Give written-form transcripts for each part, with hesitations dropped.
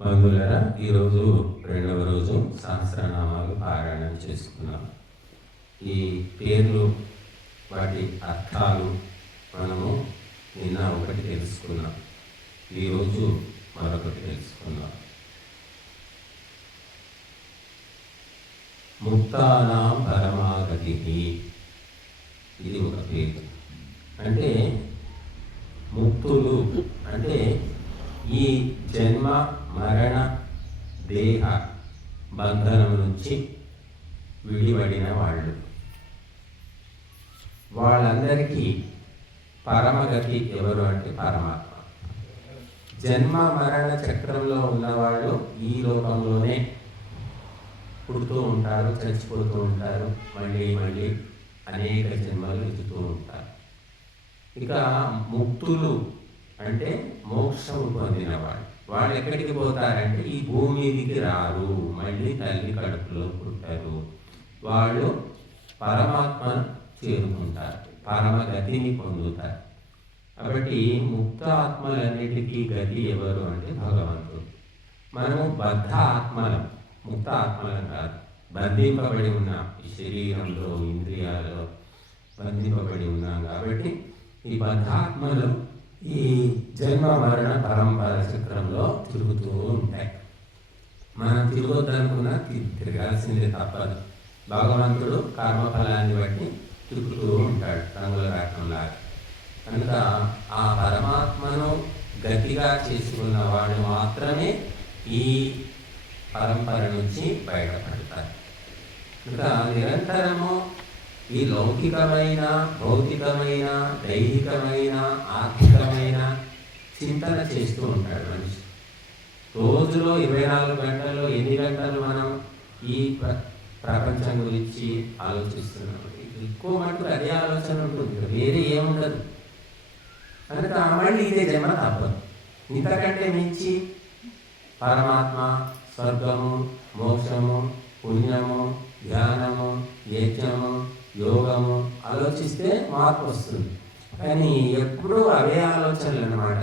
బంధువులారా, ఈరోజు రెండవ రోజు సహస్రనామాలు పారాయణం చేసుకున్నాం. ఈ పేర్లు వాటి అర్థాలు మనము నిన్న ఒకటి తెలుసుకున్నాం, ఈరోజు మరొకటి తెలుసుకున్నాం. ముక్తానాం పరమాగతి, ఇది ఒక పేరు. అంటే ముక్తులు అంటే ఈ జన్మ మరణ దేహ బంధనం నుంచి విడిపడిన వాళ్ళు. వాళ్ళందరికీ పరమగతి ఎవరు అంటే పరమాత్మ. జన్మ మరణ చక్రంలో ఉన్నవాళ్ళు ఈ లోకంలోనే పుడుతూ ఉంటారు, చచ్చిపోతూ ఉంటారు, మళ్ళీ మళ్ళీ అనేక జన్మలు ఎత్తుతూ ఉంటారు. ఇక ముక్తులు అంటే మోక్షము పొందిన వాళ్ళు ఎక్కడికి పోతారంటే ఈ భూమి మీదికి రారు, మళ్ళీ తల్లి కడుపులో పుట్టారు. వాళ్ళు పరమాత్మను చేరుకుంటారు, పరమగతిని పొందుతారు. కాబట్టి ముక్త ఆత్మలన్నిటికీ గతి ఎవరు అంటే భగవంతుడు. మనము బద్ధ ఆత్మలం, ముక్త ఆత్మలం కాదు. బంధింపబడి ఉన్నాం, ఈ శరీరంలో ఇంద్రియాలలో బంధింపబడి ఉన్నాం. కాబట్టి ఈ బద్ధాత్మలు ఈ జన్మ మరణ పరంపర చక్రంలో తిరుగుతూ ఉంటాయి. మనం తిరగొద్దనుకున్నా తిరగాల్సిందే, తప్పదు. భగవంతుడు కర్మఫలాన్ని బట్టి తిరుగుతూ ఉంటాడు, రంగుల రాటంలాగా. కనుక ఆ పరమాత్మను గతిగా చేసుకున్న వాడు మాత్రమే ఈ పరంపర నుంచి బయటపడతారు. ఇంకా నిరంతరము ఈ లౌకికమైన, భౌతికమైన, దైహికమైన, ఆర్థికమైన చింతన చేస్తూ ఉంటాడు మనిషి. రోజులో 24 గంటల్లో ఎన్ని గంటలు మనం ఈ ప్రపంచం గురించి ఆలోచిస్తున్నాం? ఎక్కువ మటుకు అదే ఆలోచన ఉంటుంది, వేరే ఏముండదు. కనుక మళ్ళీ ఇదే జన్మ తప్పదు. ఇంతకంటే మించి పరమాత్మ, స్వర్గము, మోక్షము, పుణ్యము, ధ్యానము, యజ్ఞము, యోగము ఆలోచిస్తే మార్పు వస్తుంది. కానీ ఎప్పుడూ అవే ఆలోచనలు అన్నమాట.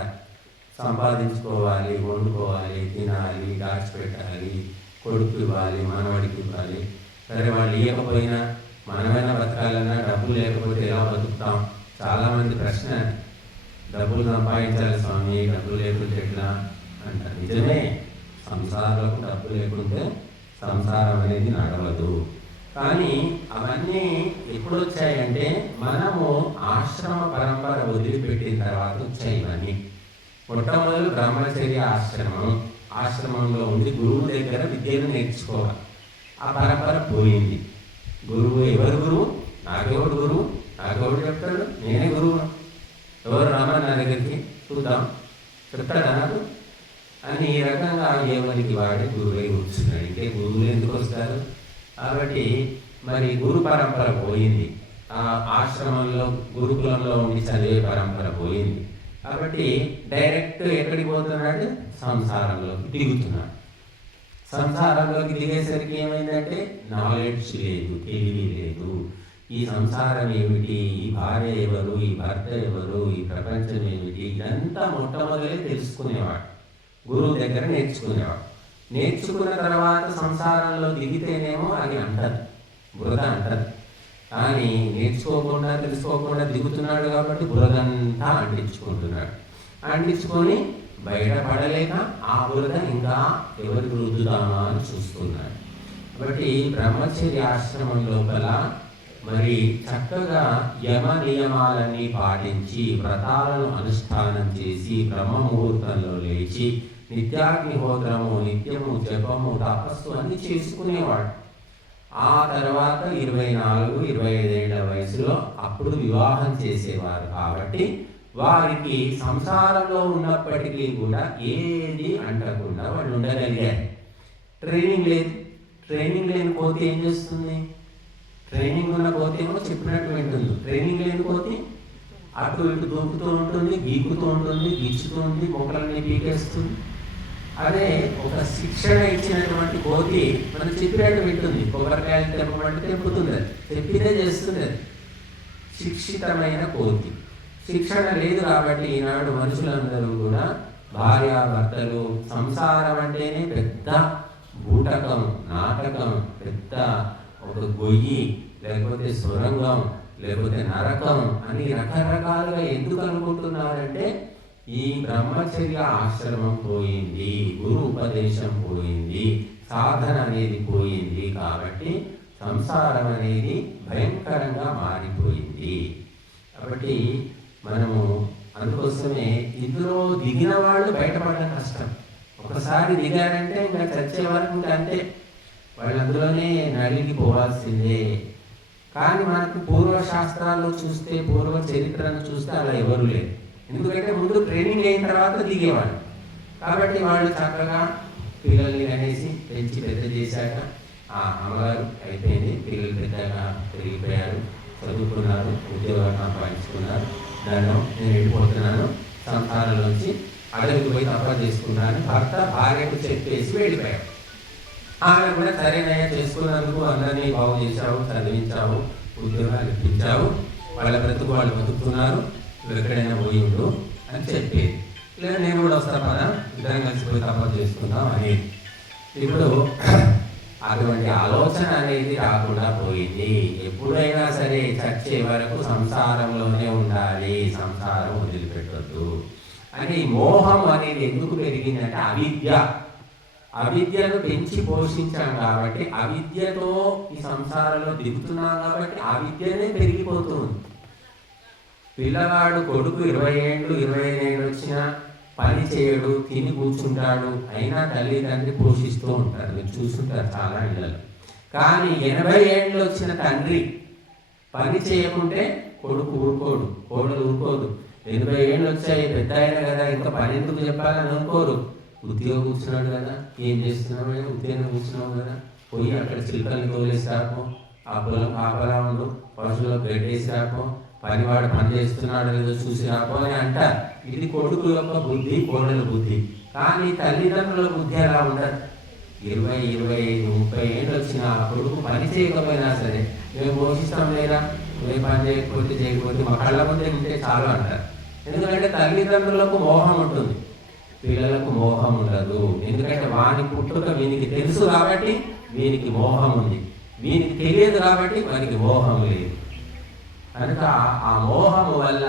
సంపాదించుకోవాలి, వండుకోవాలి, తినాలి, దాచిపెట్టాలి, కొడుకు ఇవ్వాలి, మనవడికి ఇవ్వాలి. సరే వాళ్ళు ఇవ్వకపోయినా మనమైనా బతకాలన్నా డబ్బులు లేకపోతే ఎలా బతుకుతాం? చాలామంది ప్రశ్న, డబ్బులు సంపాదించాలి స్వామి, డబ్బులు లేకుంటే ఎట్లా అంటారు. నిజమే, సంసారాలకు డబ్బు లేకుంటే సంసారం అనేది నడవదు. కానీ అవన్నీ ఎప్పుడు వచ్చాయంటే మనము ఆశ్రమ పరంపర వదిలిపెట్టిన తర్వాత వచ్చాయి ఇవన్నీ. మొట్టమొదటి బ్రహ్మచర్య ఆశ్రమంలో ఉండి గురువు దగ్గర విద్యను నేర్చుకోవాలి. ఆ పరంపర పోయింది. గురువు ఎవరు గురువు? నాకెవడు గురువు? నాకెవడు చెప్తాడు? నేనే గురువు. ఎవరు రామని నా దగ్గరికి చూద్దాం, చెప్తాడా నాకు అని ఈ రకంగా ఎవరికి వాడే గురువై కూర్చున్నాడు. ఇంకే గురువులు ఎందుకు వస్తారు? కాబట్టి మరి గురు పరంపర పోయింది. ఆ ఆశ్రమంలో గురుకులంలో ఉండి చదివే పరంపర పోయింది. కాబట్టి డైరెక్ట్ ఎక్కడికి పోతున్నాడు? సంసారంలోకి దిగుతున్నాడు. సంసారంలోకి దిగేసరికి ఏమైందంటే నాలెడ్జ్ లేదు, తెలివి లేదు. ఈ సంసారం ఏమిటి, ఈ భార్య ఎవరు, ఈ భర్త ఎవరు, ఈ ప్రపంచం ఏమిటి, ఇదంతా మొట్టమొదటి తెలుసుకునేవాడు, గురువు దగ్గర నేర్చుకునేవాడు. నేర్చుకున్న తర్వాత సంసారంలో దిగితేనేమో అది అంటది, బురద అంటది. కానీ నేర్చుకోకుండా, తెలుసుకోకుండా దిగుతున్నాడు కాబట్టి బురదంతా అంటించుకుంటున్నాడు. అంటించుకొని బయటపడలేక ఆ బురద ఇంకా ఎవరికి రుద్దుదామా అని చూస్తున్నాడు. కాబట్టి బ్రహ్మచర్య ఆశ్రమం లోపల మరి చక్కగా యమ నియమాలన్నీ పాటించి, వ్రతాలను అనుష్ఠానం చేసి, బ్రహ్మముహూర్తంలో లేచి నిత్యాగ్నిహోత్రము, నిత్యము, జపము, తపస్సు అన్ని చేసుకునేవాడు. ఆ తర్వాత 24-25 ఏళ్ల వయసులో అప్పుడు వివాహం చేసేవారు. కాబట్టి వారికి సంసారంలో ఉన్నప్పటికీ కూడా ఏది అంటకుండా వాళ్ళు ఉండగలిగారు. ట్రైనింగ్ లేదు. ట్రైనింగ్ లేని కోతి ఏం చేస్తుంది? ట్రైనింగ్ ఉన్న కోతి ఏమో చెప్పినట్టు వింటుంది. ట్రైనింగ్ లేని కోతి అటు ఇటు దూకుతూ ఉంటుంది, గీకుతూ ఉంటుంది, గిచ్చుతూ ఉంది, మొక్కలన్నీ పీకేస్తుంది. అదే ఒక శిక్షణ ఇచ్చినటువంటి కోతి మనం చెప్పినట్టు వింటుంది. కొబ్బరికాయలు తెంపమంటే తెంపుతుంది, అది చెప్పితే చేస్తుంది. అది శిక్షితమైన కోతి. శిక్షణ లేదు కాబట్టి ఈనాడు మనుషులందరూ కూడా భార్యాభర్తలు. సంసారం అంటేనే పెద్ద బూటకం, నాటకం, పెద్ద ఒక గొయ్యి, లేకపోతే సొరంగం, లేకపోతే నరకం అని రకరకాలుగా ఎందుకు అనుకుంటున్నారంటే ఈ బ్రహ్మచర్య ఆశ్రమం పోయింది, గురు ఉపదేశం పోయింది, సాధన అనేది పోయింది, కాబట్టి సంసారం అనేది భయంకరంగా మారిపోయింది. కాబట్టి మనము అందుకోసమే ఇందులో దిగిన వాళ్ళు బయటపడడం కష్టం. ఒకసారి దిగారంటే ఇంకా చచ్చే వరకు ఇంకా అంతే, వాళ్ళు అందులోనే నలిగిపోవాల్సిందే. కానీ మనకు పూర్వ శాస్త్రాల్లో చూస్తే, పూర్వ చరిత్రను చూస్తే అలా ఎవరు లేరు. ఎందుకంటే ముందు ట్రైనింగ్ అయిన తర్వాత దిగేవాళ్ళు. కాబట్టి వాళ్ళు చక్కగా పిల్లల్ని అనేసి పెంచి పెద్ద చేశాక అమ్మగారు అయిపోయింది, పిల్లలు పెద్దగా పెరిగిపోయారు, చదువుకున్నారు, ఉద్యోగాలు సంపాదించుకున్నారు, నేను వెళ్ళిపోతున్నాను, సంసారంలోంచి అడవికి పోయి తప్ప చేసుకున్నాను భర్త భార్యకు చెప్పేసి వెళ్ళిపోయాడు. ఆమె కూడా సరేనయ్యా చేసుకున్నందుకు అందరినీ బాగు చేశావు, చదివించావు, ఉద్యోగాలు ఇప్పించావు, వాళ్ళ బ్రతుకు వాళ్ళు బతుకుతున్నారు, ఎక్కడైనా పోయి ఉండు అని చెప్పేది. లేదా నేను కూడా వస్తా పదా, ఇద్దరం కలిసిపోయి తప్ప చేసుకుందాం అనేది. ఇప్పుడు అటువంటి ఆలోచన అనేది రాకుండా పోయింది. ఎప్పుడైనా సరే చచ్చే వరకు సంసారంలోనే ఉండాలి, సంసారం వదిలిపెట్టొద్దు అని. మోహం అనేది ఎందుకు పెరిగిందంటే అవిద్యను పెంచి పోషించాం కాబట్టి, అవిద్యతో ఈ సంసారంలో దిగుతున్నాం కాబట్టి అవిద్యనే పెరిగిపోతుంది. పిల్లవాడు కొడుకు 20 ఏళ్ళు 25 ఏళ్ళు వచ్చినా పని చేయడు, తిని కూర్చుంటాడు, అయినా తల్లిదండ్రి పోషిస్తూ ఉంటారు. మీరు చూస్తుంటారు చాలా ఇళ్ళలో. కానీ 80 ఏళ్ళు వచ్చిన తండ్రి పని చేయకుంటే కొడుకు ఊరుకోడు, కోడలు ఊరుకోదు. 80 ఏళ్ళు వచ్చాయి, పెద్ద అయినా కదా, ఇంకా పని ఎందుకు చెప్పాలని అనుకోరు. ఉద్యోగం కూర్చున్నాడు కదా, ఏం చేస్తున్నావు, ఉద్యోగం కూర్చున్నావు కదా, పోయి అక్కడ చిలుకల్ని తోలేసి రాపో, ఆ పొలం కాపలా ఉండు, పశువులకు గడ్డేసి రాపో, పనివాడు పని చేస్తున్నాడు లేదో చూసి రాపో అని అంటారు. ఇది కొడుకు యొక్క బుద్ధి, కోడల బుద్ధి. కానీ తల్లిదండ్రుల బుద్ధి అలా ఉండదు. 20, 25, 30 ఏళ్ళు వచ్చిన కొడుకు పని చేయకపోయినా సరే మేము పోషిస్తాం లేదా, మేము పని చేయకపోతే మా కళ్ళ ముందే ఉంటే చాలు అంటారు. ఎందుకంటే తల్లిదండ్రులకు మోహం ఉంటుంది, పిల్లలకు మోహం ఉండదు. ఎందుకంటే వాని పుట్టుక వీనికి తెలుసు కాబట్టి వీనికి మోహం ఉంది, వీనికి తెలియదు కాబట్టి వానికి మోహం లేదు. కనుక ఆ మోహము వల్ల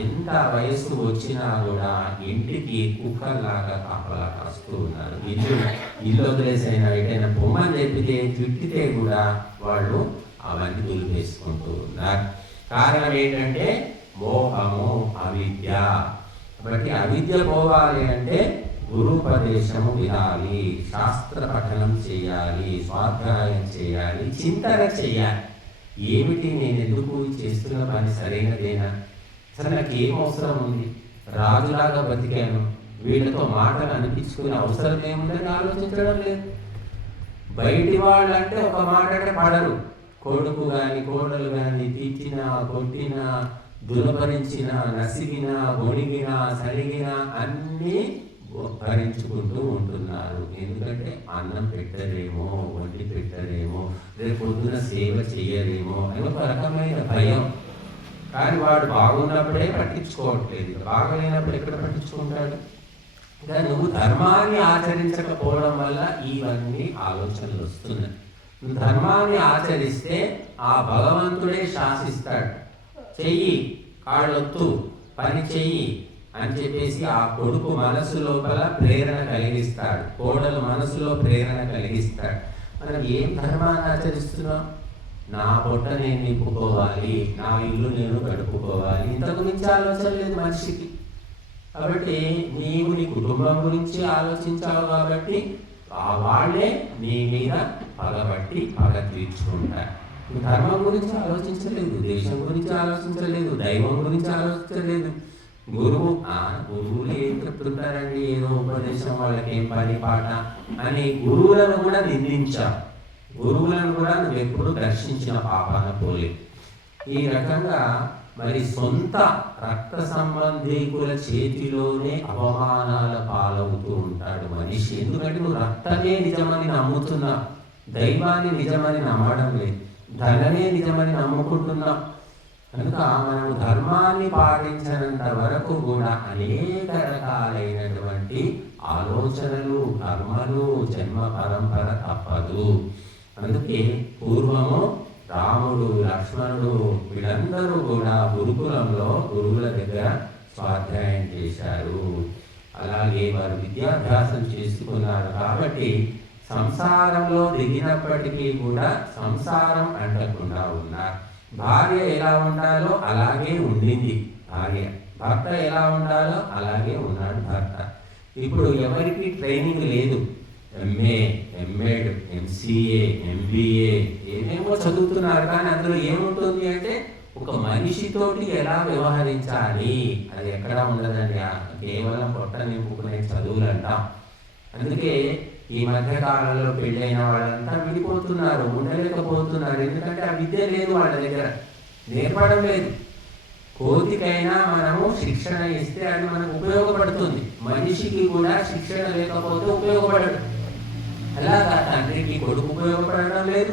ఎంత వయస్సు వచ్చినా కూడా ఇంటికి కుక్కల్లాగా కాపలా కాస్తూ ఉన్నారు. ఇల్లు వదిలేసైనా ఎటైనా బొమ్మని చెప్పితే తిట్టితే కూడా వాళ్ళు అవన్నీ దులిపేసుకుంటూ ఉన్నారు. కారణం ఏంటంటే మోహము, అవిద్య. కాబట్టి అవిద్య పోవాలి అంటే గురుపదేశము వినాలి, శాస్త్ర పఠనం చేయాలి, స్వాధ్యాయం చేయాలి, చింతన చేయాలి. ఏమిటి, నేను ఎందుకు చేస్తున్న పని సరైనదేనా, అసలు నాకు ఏం అవసరం ఉంది, రాజులాగా బతికాను, వీళ్ళతో మాటలు అనిపించుకునే అవసరం ఏముందని ఆలోచించడం లేదు. బయటి వాళ్ళు అంటే ఒక మాట అంటే పడరు. కొడుకు కానీ కోడలు కానీ తిట్టినా, కొట్టినా, దురపరించిన, నసిగిన, గొణిగిన, సరిగిన అన్నీ భరించుకుంటూ ఉంటున్నారు. ఎందుకంటే అన్నం పెట్టరేమో, వండి పెట్టరేమో, రేపు పొద్దున సేవ చేయరేమో అని ఒక రకమైన భయం. కానీ వాడు బాగున్నప్పుడే పట్టించుకోవట్లేదు, బాగలేనప్పుడు ఎక్కడ పట్టించుకుంటాడు. ఇంకా నువ్వు ధర్మాన్ని ఆచరించకపోవడం వల్ల ఇవన్నీ ఆలోచనలు వస్తున్నాయి. నువ్వు ధర్మాన్ని ఆచరిస్తే ఆ భగవంతుడే శాసిస్తాడు. చెయ్యి, కాళ్ళొత్తు, పని చెయ్యి అని చెప్పేసి ఆ కొడుకు మనసు లోపల ప్రేరణ కలిగిస్తాడు, కోడలు మనసులో ప్రేరణ కలిగిస్తాడు. మనం ఏం ధర్మాన్ని ఆచరిస్తున్నాం? నా పొట్ట నేను నింపుకోవాలి, నా ఇల్లు నేను గడుపుకోవాలి, ఇంతకు మించి ఆలోచన లేదు మనిషికి. కాబట్టి నీవు నీ కుటుంబం గురించి ఆలోచించావు కాబట్టి ఆ వాళ్ళే నీ మీద పగబట్టి పగ తీర్చుకుంటారు. ధర్మం గురించి ఆలోచించలేదు, దేశం గురించి ఆలోచించలేదు, దైవం గురించి ఆలోచించలేదు. గురువులు ఏం చెప్తుంటారండి, ఏదో ఉపదేశం, వాళ్ళకి ఏం పని పాట అని గురువులను కూడా నిందించా. గురువులను కూడా నువ్వు ఎప్పుడు దర్శించిన పాపాన పోలే. ఈ రకంగా మరి సొంత రక్త సంబంధీకుల చేతిలోనే అవమానాల పాలవుతూ ఉంటాడు మనిషి. ఎందుకంటే నువ్వు రక్తమే నిజమని నమ్ముతున్నావు, దైవాన్ని నిజమని నమ్మడం లేదు, ధనమే నిజమని నమ్ముకుంటున్నావు. కనుక మనం ధర్మాన్ని పాటించినంత వరకు కూడా అనేక రకాలైనటువంటి ఆలోచనలు, కర్మలు, జన్మ పరంపర తప్పదు. అందుకే పూర్వము రాముడు, లక్ష్మణుడు వీళ్ళందరూ కూడా గురుకులంలో గురువుల దగ్గర స్వాధ్యాయం చేశారు. అలాగే వారు విద్యాభ్యాసం చేసుకున్నారు. కాబట్టి సంసారంలో దిగినప్పటికీ కూడా సంసారం అంటకుండా ఉన్నారు. భార్య ఎలా ఉండాలో అలాగే ఉండింది భార్య, భర్త ఎలా ఉండాలో అలాగే ఉన్నాడు భర్త. ఇప్పుడు ఎవరికి ట్రైనింగ్ లేదు. ఎంఏ, ఎంఎడ్, ఎంసీఏ, ఎంబీఏ ఏమేమో చదువుతున్నారు. కానీ అందులో ఏముంటుంది అంటే ఒక మనిషితోటి ఎలా వ్యవహరించాలి అది ఎక్కడా ఉండదండి. కేవలం పొట్ట నింపుకునే చదువులు అంటాం. అందుకే ఈ మధ్య కాలంలో పెళ్ళైన వాళ్ళంతా విడిపోతున్నారు, ఉండలేకపోతున్నారు. ఎందుకంటే ఆ విద్య లేదు వాళ్ళ దగ్గర, నేర్పడం లేదు. కోతికైనా మనము శిక్షణ ఇస్తే అది మనకు ఉపయోగపడుతుంది. మనిషికి కూడా శిక్షణ లేకపోతే ఉపయోగపడదు. అలాగా తండ్రికి కొడుకు ఉపయోగపడడం లేదు,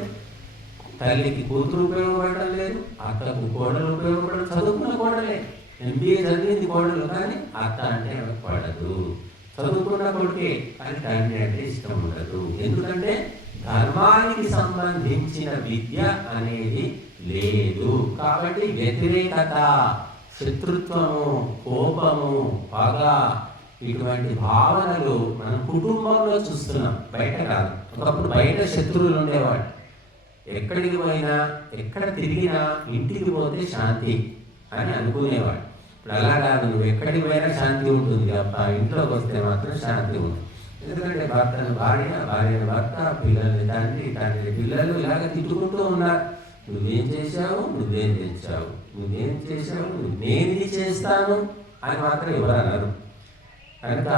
తల్లికి కూతురు ఉపయోగపడడం లేదు, అత్తకు కోడలు ఉపయోగపడడం. చదువుకున్న కోడలే, ఎంబీఏ చదివింది కోడలు, కానీ అత్త అంటే పడదు. చదువుకున్న కొడుకే, కానీ తండ్రి అంటే ఇష్టం ఉండదు. ఎందుకంటే ధర్మానికి సంబంధించిన విద్య అనేది లేదు. కాబట్టి వ్యతిరేకత, శత్రుత్వము, కోపము, పగ ఇటువంటి భావనలు మనం కుటుంబంలో చూస్తున్నాం, బయట కాదు. ఒకప్పుడు బయట శత్రువులు ఉండేవాడు. ఎక్కడికి పోయినా, ఎక్కడ తిరిగినా ఇంటికి పోతే శాంతి అని అనుకునేవాడు. ఇప్పుడు అలా కాదు, నువ్వు ఎక్కడికి పోయినా శాంతి ఉంటుంది తప్ప ఇంట్లోకి వస్తే మాత్రం శాంతి ఉంటుంది. ఎందుకంటే భర్తను భార్య, భార్యను భర్త, పిల్లల్ని తండ్రి, తండ్రి పిల్లలు ఇలాగ తిట్టుకుంటూ ఉన్నారు. నువ్వేం చేశావు, నువ్వేం తెచ్చావు, నువ్వేం చేశావు, నేనేది చేస్తాను అని మాత్రం ఎవరు అన్నారు. కనుక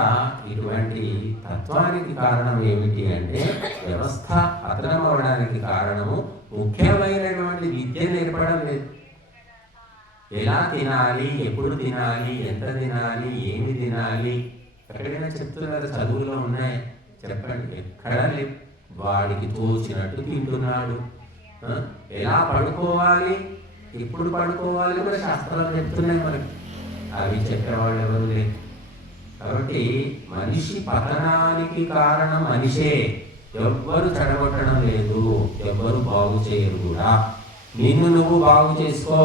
ఇటువంటి తత్వానికి కారణం ఏమిటి అంటే వ్యవస్థ పతనం అవడానికి కారణము ముఖ్యమైనటువంటి విద్య నేర్పడం లేదు. ఎలా తినాలి, ఎప్పుడు తినాలి, ఎంత తినాలి, ఏమి తినాలి ఎక్కడైనా చెప్తున్నారు? చదువులో ఉన్నాయి చెప్పండి? ఎక్కడ లేదు. వాడికి తోచినట్టు తింటున్నాడు. ఎలా పడుకోవాలి, ఎప్పుడు పడుకోవాలి కూడా శాస్త్రాలు చెప్తున్నాయి మనకి. అవి చెప్పేవాళ్ళు ఎవరు లేదు. కాబట్టి మనిషి పతనానికి కారణం మనిషే. ఎవ్వరు చెడగొట్టడం లేదు, ఎవ్వరు బాగు చేయరు కూడా. నిన్ను నువ్వు బాగు చేసుకో,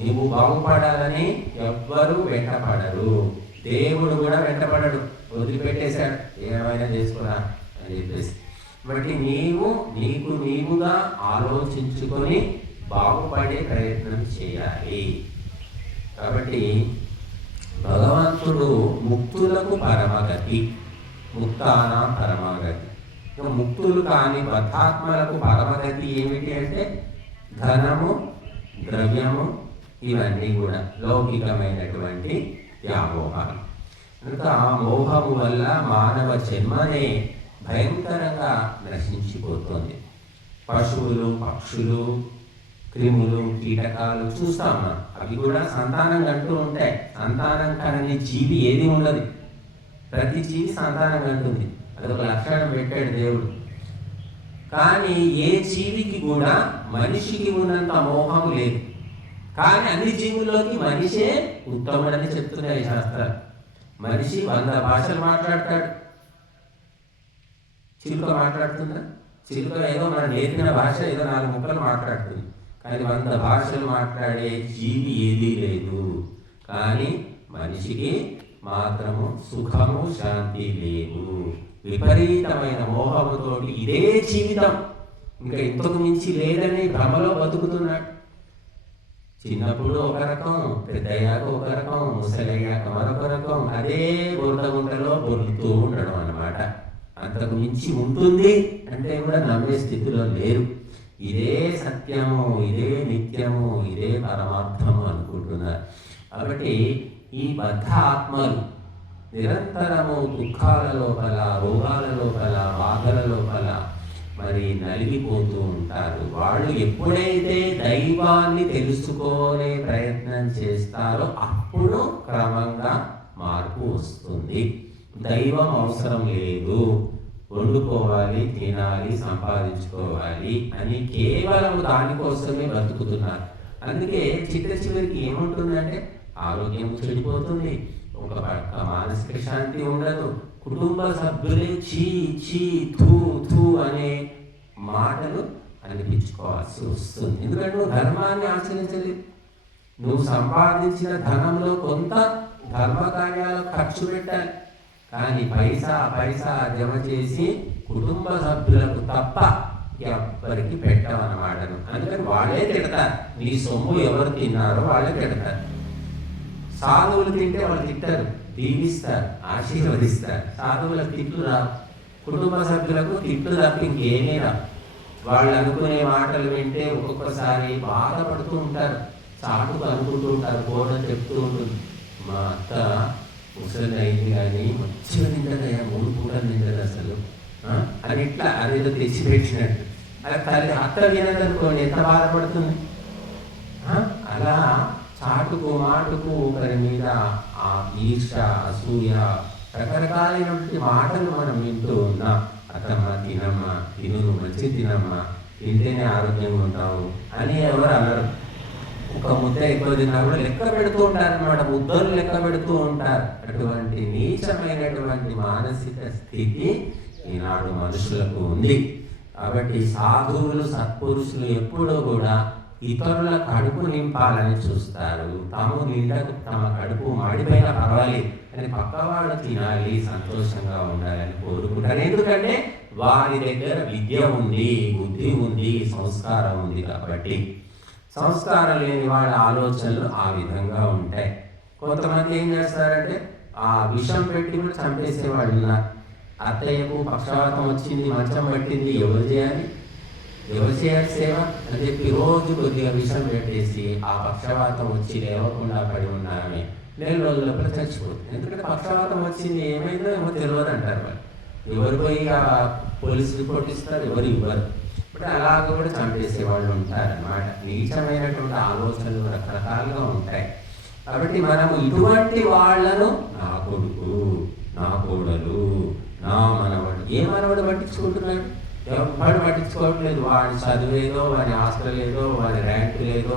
నువ్వు బాగుపడాలని ఎవ్వరు వెంటపడరు. దేవుడు కూడా వెంటపడడు, వదిలిపెట్టేశాడు, ఏమైనా చేసుకురా అని చెప్పేసి. కాబట్టి నీవుగా ఆలోచించుకొని బాగుపడే ప్రయత్నం చేయాలి. కాబట్టి భగవంతుడు ముక్తులకు పరమగతి, ముక్తాన పరమగతి. ముక్తులు కాని బద్ధాత్మలకు పరమగతి ఏమిటి అంటే ధనము, ద్రవ్యము, ఇవన్నీ కూడా లౌకికమైనటువంటి వ్యామోహాలు. కనుక మోహము వల్ల మానవ జన్మనే భయంకరంగా నశించిపోతుంది. పశువులు, పక్షులు, క్రిములు, కీటకాలు చూస్తాం మనం. అవి కూడా సంతానం కంటూ ఉంటాయి. సంతానం కానీ జీవి ఏది ఉండదు. ప్రతి జీవి సంతానం కంటుంది. అదొక లక్షణం పెట్టాడు దేవుడు. కానీ ఏ జీవికి కూడా మనిషికి ఉన్నంత మోహం లేదు. కానీ అన్ని జీవుల్లోకి మనిషే ఉత్తముడని చెప్తున్నాయి శాస్త్రాలు. మనిషి 100 భాషలు మాట్లాడతాడు. చిలుక మాట్లాడుతుందా? చిలుక ఏదో మనం నేర్పిన భాష ఏదో 4 ముక్కలు మాట్లాడుతుంది. కానీ 100 భాషలు మాట్లాడే జీవి ఏదీ లేదు. కానీ మనిషికి మాత్రము సుఖము, శాంతి లేవు. విపరీతమైన మోహముతోటి ఇదే జీవితం, ఇంకా ఇంతకు మించి లేదని భ్రమలో బతుకుతున్నాడు. చిన్నప్పుడు ఒక రకం, పెద్దయ్యాక ఒక రకం, ముసలయ్యాక మరొక రకం. అదే గుంటలో బొర్లుతూ ఉండడం అన్నమాట. అంతకు మించి ఉంటుంది అంటే కూడా నమ్మే స్థితిలో లేరు. ఇదే సత్యము, ఇదే నిత్యము, ఇదే పరమార్థము అనుకుంటున్నారు. కాబట్టి ఈ బద్ధ ఆత్మలు నిరంతరము దుఃఖాల లోపల, రోగాల లోపల, బాధల లోపల మరి నలిగిపోతూ ఉంటారు. వాళ్ళు ఎప్పుడైతే దైవాన్ని తెలుసుకునే ప్రయత్నం చేస్తారో అప్పుడు క్రమంగా మార్పు వస్తుంది. దైవం అవసరం లేదు, వండుకోవాలి, తినాలి, సంపాదించుకోవాలి అని కేవలం దానికోసమే బతుకుతున్నారు. అందుకే చివరికి ఏముంటుందంటే ఆరోగ్యం చెడిపోతుంది, ఒక పక్క మానసిక శాంతి ఉండదు, కుటుంబ సభ్యులే చీ చీ థూ థూ అనే మాటలు అనిపించుకోవాల్సి వస్తుంది. ఎందుకంటే నువ్వు ధర్మాన్ని ఆచరించలేదు. నువ్వు సంపాదించిన ధనంలో కొంత ధర్మ కార్యాలు ఖర్చు పెట్టాలి, కానీ పైసా జమ చేసి కుటుంబ సభ్యులకు తప్ప ఎవరికి పెట్టమన్నమాట. అందుకని వాళ్ళే తిడతారు, నీ సొమ్ము ఎవరు తిన్నారో వాళ్ళే తిడతారు. సాధువులు తింటే వాళ్ళు తిట్టారు, దీవిస్తారు, ఆశీర్వదిస్తారు. సాధువులకు తిట్లు రావు, కుటుంబ సభ్యులకు తిట్లు తప్ప ఇంకేమీ రావు. వాళ్ళు అనుకునే మాటలు వింటే ఒక్కొక్కసారి బాధపడుతూ ఉంటారు, చాటుకు అనుకుంటూ ఉంటారు. కూడా చెప్తూ ఉంటుంది, మా అత్త ముసలి అయింది కానీ మంచిగా తింటదయ్యా, 3 పూటలు తింటది అసలు అని ఇట్లా అదేదో తెచ్చిపెట్టినట్టు. అలా తల్లి అత్త వినదనుకోండి ఎంత బాధపడుతుంది. అలా చాటుకు మాటుకు ఒకరి మీద ఆ ఈర్ష, అసూయ, రకరకాలైనటువంటి మాటలు మనం వింటూ ఉన్నాం. అత్తమ్మ తినమ్మా, తిను, మంచి తినమ్మా, తింటేనే ఆరోగ్యంగా ఉంటావు అని ఎవరు అనరు. ఒక ముద్ద ఎక్కువ తిన్నా కూడా లెక్క పెడుతూ ఉంటారు అన్నమాట, ముద్దలు లెక్క పెడుతూ ఉంటారు. అటువంటి నీచమైనటువంటి మానసిక స్థితి ఈనాడు మనుషులకు ఉంది. కాబట్టి సాధువులు, సత్పురుషులు ఎప్పుడూ కూడా ఇతరుల కడుపు నింపాలని చూస్తారు. తమ కడుపు మాడిపోయినా పర్వాలేదు అని పక్కవాళ్ళు తినాలి, సంతోషంగా ఉండాలని కోరుకుంటారు. ఎందుకంటే వారి దగ్గర విద్య ఉంది, బుద్ధి ఉంది, సంస్కారం ఉంది. కాబట్టి సంస్కారం లేని వాళ్ళ ఆలోచనలు ఆ విధంగా ఉంటాయి. కొంతమంది ఏం చేస్తారంటే ఆ విషం పెట్టి కూడా చంపేసేవాళ్ళు ఉన్నారు. అత్తయ్యకు పక్షవాతం వచ్చింది, మంచం పట్టింది, ఎవరు చేయాలి సేవ అని చెప్పి రోజు కొద్దిగా విషం పెట్టేసి ఆ పక్షవాతం వచ్చి లేవకుండా పడి ఉన్నామే 4 రోజుల లోపల చచ్చిపోతుంది. ఎందుకంటే పక్షవాతం వచ్చింది, ఏమైందో ఏమో తెలియదు అంటారు వాళ్ళు. ఎవరు పోయి పోలీసు రిపోర్ట్ ఇస్తారు, ఎవరు ఇవ్వరు. ఇప్పుడు అలాగ కూడా చంపేసే వాళ్ళు ఉంటారన్నమాట. నీచమైనటువంటి ఆలోచనలు రకరకాలుగా ఉంటాయి. కాబట్టి మనము ఇటువంటి వాళ్ళను నా కొడుకు, నా కోడలు, నా మనవడు, ఏ మనవడు పట్టించుకుంటున్నాడు? ఎవరు పట్టించుకోవట్లేదు. వాడి చదువేదో, వాడి హాస్టల్ ఏదో, వాడి ర్యాంకు లేదో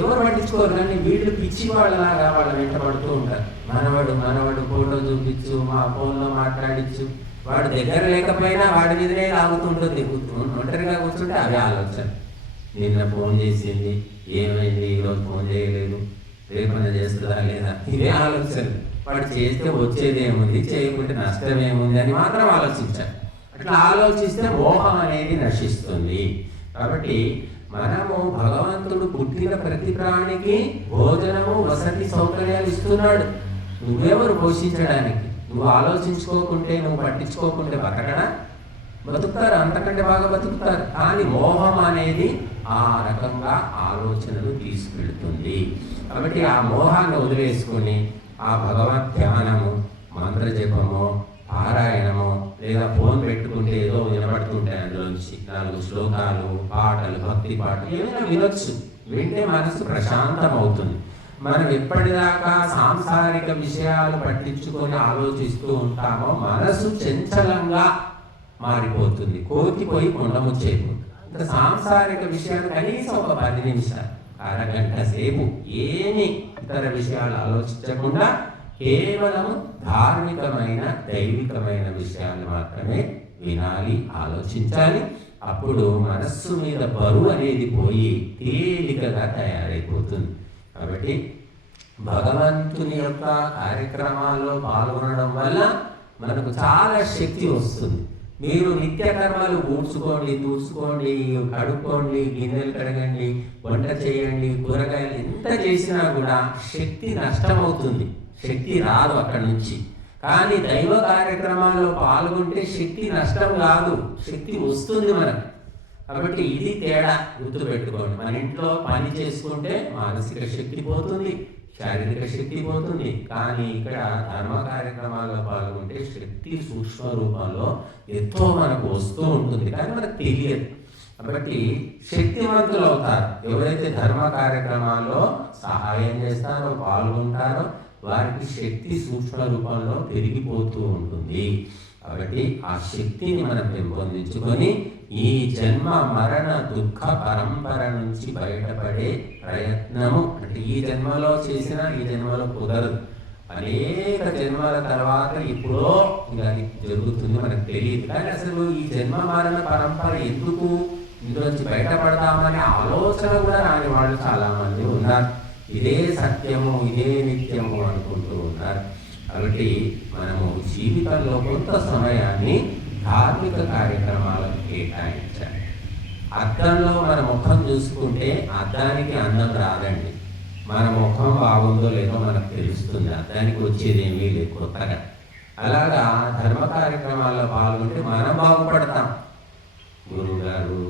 ఎవరు పట్టించుకోరు. కానీ వీళ్ళు పిచ్చి వాళ్ళలాగా వాళ్ళ వెంట పడుతూ ఉంటారు. మనవడు ఫోటో చూపించు, మా ఫోన్లో మాట్లాడించు. వాడు దగ్గర లేకపోయినా వాడి మీదనే లాగుతుంటుంది. ఒంటరిగా కూర్చుంటే అవే ఆలోచన. నిన్న ఫోన్ చేసింది, ఏమైంది, ఈరోజు ఫోన్ చేయలేదు, రేపన్నా చేస్తుందా లేదా, ఇవే ఆలోచన. వాడు చేస్తే వచ్చేది ఏముంది, చేయకుంటే నష్టం ఏముంది అని మాత్రం ఆలోచించాలి. అట్లా ఆలోచిస్తే మోహం అనేది నశిస్తుంది. కాబట్టి మనము భగవంతుడు పుట్టిన ప్రతి ప్రాణికి భోజనము, వసతి, సౌకర్యాలు ఇస్తున్నాడు. నువ్వెవరు పోషించడానికి? నువ్వు ఆలోచించుకోకుంటే, నువ్వు పట్టించుకోకుంటే బతుకుతారు, అంతకంటే బాగా బతుకుతారు. కానీ మోహం అనేది ఆ రకంగా ఆలోచనలు తీసుకెళ్తుంది. కాబట్టి ఆ మోహాన్ని వదిలేసుకుని ఆ భగవద్ ధ్యానము, మంత్ర జపము, పారాయణము, లేదా ఫోన్ పెట్టుకుంటే ఏదో వినబడుతుంటాయి, అందులోంచి 4 శ్లోకాలు, పాటలు, భక్తి పాటలు ఏమైనా వినొచ్చు. వింటే మనసు ప్రశాంతం అవుతుంది. మనం ఎప్పటిదాకా సాంసారిక విషయాలు పట్టించుకొని ఆలోచిస్తూ ఉంటామో మనసు చంచలంగా మారిపోతుంది. కోతిపోయి కొండముచ్చేపోతుంది. ఇంకా సాంసారిక విషయాలు కనీసం ఒక 10 నిమిషాలు, అరగంట సేపు ఏమి ఇతర విషయాలు ఆలోచించకుండా కేవలం ధార్మికమైన, దైవికమైన విషయాలు మాత్రమే వినాలి, ఆలోచించాలి. అప్పుడు మనస్సు మీద బరువు అనేది పోయి తేలికగా తయారైపోతుంది. కాబట్టి భగవంతుని యొక్క కార్యక్రమాల్లో పాల్గొనడం వల్ల మనకు చాలా శక్తి వస్తుంది. మీరు నిత్య కర్మలు ఊడ్చుకోండి, తూడ్చుకోండి, కడుక్కోండి, గిన్నెలు కడగండి, వంట చేయండి, కూరగాయలు ఎంత చేసినా కూడా శక్తి నష్టమవుతుంది, శక్తి రాదు అక్కడి నుంచి. కానీ దైవ కార్యక్రమాల్లో పాల్గొంటే శక్తి నష్టం కాదు, శక్తి వస్తుంది మనకు. కాబట్టి ఇది తేడా గుర్తుపెట్టుకోండి. మన ఇంట్లో పని చేసుకుంటే మానసిక శక్తి పోతుంది, శారీరక శక్తి పోతుంది. కానీ ఇక్కడ ధర్మ కార్యక్రమాల్లో పాల్గొంటే శక్తి సూక్ష్మ రూపంలో ఎంతో మనకు వస్తూ ఉంటుంది, కానీ మనకు తెలియదు. కాబట్టి శక్తివంతులు అవుతారు ఎవరైతే ధర్మ కార్యక్రమాల్లో సహాయం చేస్తారో, పాల్గొంటారో, వారికి శక్తి సూక్ష్మ రూపంలో పెరిగిపోతూ ఉంటుంది. కాబట్టి ఆ శక్తిని మనం పెంపొందించుకొని ఈ జన్మ మరణ దుఃఖ పరంపర నుంచి బయటపడే ప్రయత్నము. అంటే ఈ జన్మలో చేసిన ఈ జన్మలో కుదరదు, అనేక జన్మల తర్వాత ఇప్పుడో అది జరుగుతుంది, మనకు తెలియదు. కానీ అసలు ఈ జన్మ మరణ పరంపర ఎందుకు, ఇందులోంచి బయటపడదామనే ఆలోచన కూడా రాని వాళ్ళు చాలామంది ఉన్నారు. ఇదే సత్యము, ఇదే నిత్యము అనుకుంటూ ఉన్నారు. కాబట్టి మనము జీవితంలో కొంత సమయాన్ని ధార్మిక కార్యక్రమాలకు కేటాయించాలి. అద్దంలో మన ముఖం చూసుకుంటే అద్దానికి అందం రాదండి. మన ముఖం బాగుందో లేదో మనకు తెలుస్తుంది, అద్దానికి వచ్చేది ఏమీ లేదు కొత్తగా. అలాగా ధర్మ కార్యక్రమాల్లో పాల్గొంటే మనం బాగుపడతాం. గురువు గారు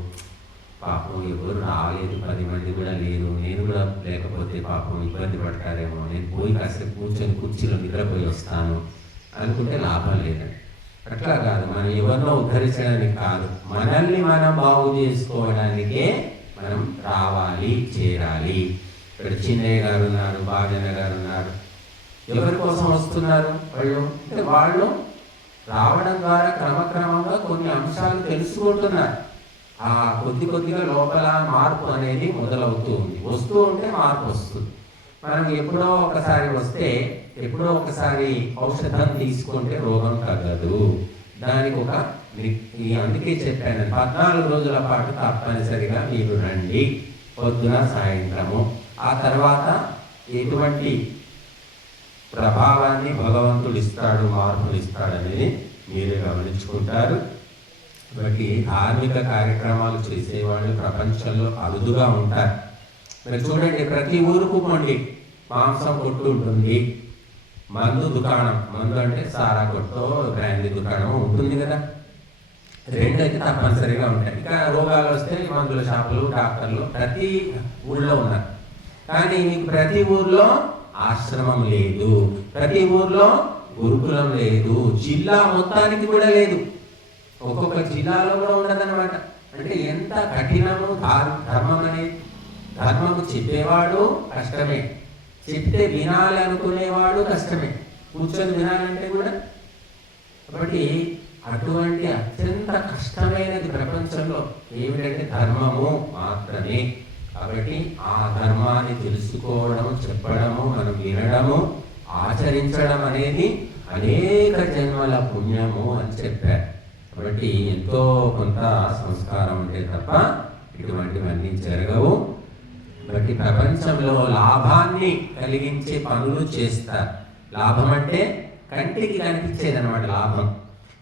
పాపం ఎవరు రాలేదు, 10 మంది కూడా లేరు, నేను కూడా లేకపోతే పాపం ఇబ్బంది పడతారేమో, నేను పోయి కాసేపు కూర్చొని కుర్చీలో నిద్రపోయి వస్తాను అనుకుంటే లాభం లేదండి. అట్లా కాదు, మనం ఎవరినో ఉద్ధరించడానికి కాదు, మనల్ని మనం బాగు చేసుకోవడానికే మనం రావాలి, చేరాలి. ఇక్కడ చిన్నయ్య గారు ఉన్నారు, బాజన్న గారు ఉన్నారు. ఎవరి కోసం వస్తున్నారు వాళ్ళు అంటే, వాళ్ళు రావడం ద్వారా క్రమక్రమంగా కొన్ని అంశాలు తెలుసుకుంటున్నారు. ఆ కొద్దిగా లోపల మార్పు అనేది మొదలవుతూ ఉంది. వస్తూ ఉంటే మార్పు వస్తుంది. మనం ఎప్పుడో ఒకసారి వస్తే, ఎప్పుడో ఒకసారి ఔషధం తీసుకుంటే రోగం తగ్గదు. దానికి ఒక అందుకే చెప్పాను, 14 రోజుల పాటు తప్పనిసరిగా మీరు రండి, పొద్దున సాయంత్రము. ఆ తర్వాత ఎటువంటి ప్రభావాన్ని భగవంతుడు ఇస్తాడు, మార్పులు ఇస్తాడు అనేది మీరే గమనించుకుంటారు. కాబట్టి ధార్మిక కార్యక్రమాలు చేసేవాళ్ళు ప్రపంచంలో అరుదుగా ఉంటారు. మీరు చూడండి, ప్రతి ఊరుకు పోండి, మాంసం కొట్టు ఉంటుంది, మందు దుకాణం, మందు అంటే సారా కొట్టో బ్రాండీ దుకాణం ఉంటుంది కదా, 2 అయితే తప్పనిసరిగా ఉంటాయి. ఇంకా రోగాలు వస్తే మందుల షాపులు, డాక్టర్లు ప్రతి ఊళ్ళో ఉన్నారు. కానీ మీకు ప్రతి ఊర్లో ఆశ్రమం లేదు, ప్రతి ఊర్లో గురుకులం లేదు, జిల్లా మొత్తానికి కూడా లేదు, ఒక్కొక్క జిల్లాలో కూడా ఉండదన్నమాట. అంటే ఎంత కఠినము ధర్మం అనేది. ధర్మము చెప్పేవాడు కష్టమే, చెప్తే వినాలి అనుకునేవాడు కష్టమే, కూర్చొని వినాలంటే కూడా. కాబట్టి అటువంటి అత్యంత కష్టమైనది ప్రపంచంలో ఏమిటంటే ధర్మము మాత్రమే. కాబట్టి ఆ ధర్మాన్ని తెలుసుకోవడం, చెప్పడము, మనం వినడము, ఆచరించడం అనేది అనేక జన్మల పుణ్యము అని చెప్పారు. కాబట్టి ఎంతో కొంత సంస్కారం ఉంటే తప్ప ఇటువంటివన్నీ జరగవు. కాబట్టి ప్రపంచంలో లాభాన్ని కలిగించే పనులు చేస్తారు. లాభం అంటే కంటికి కనిపించేది అనమాట లాభం.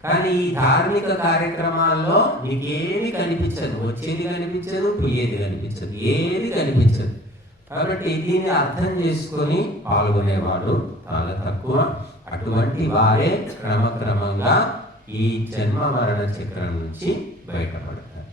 కానీ ఈ ధార్మిక కార్యక్రమాల్లో నీకేమి కనిపించదు, వచ్చేది కనిపించదు, పోయేది కనిపించదు, ఏది కనిపించదు. కాబట్టి దీన్ని అర్థం చేసుకొని పాల్గొనేవాడు చాలా తక్కువ. అటువంటి వారే క్రమక్రమంగా ఈ జన్మ మరణ చక్రం నుంచి బయటపడతారు.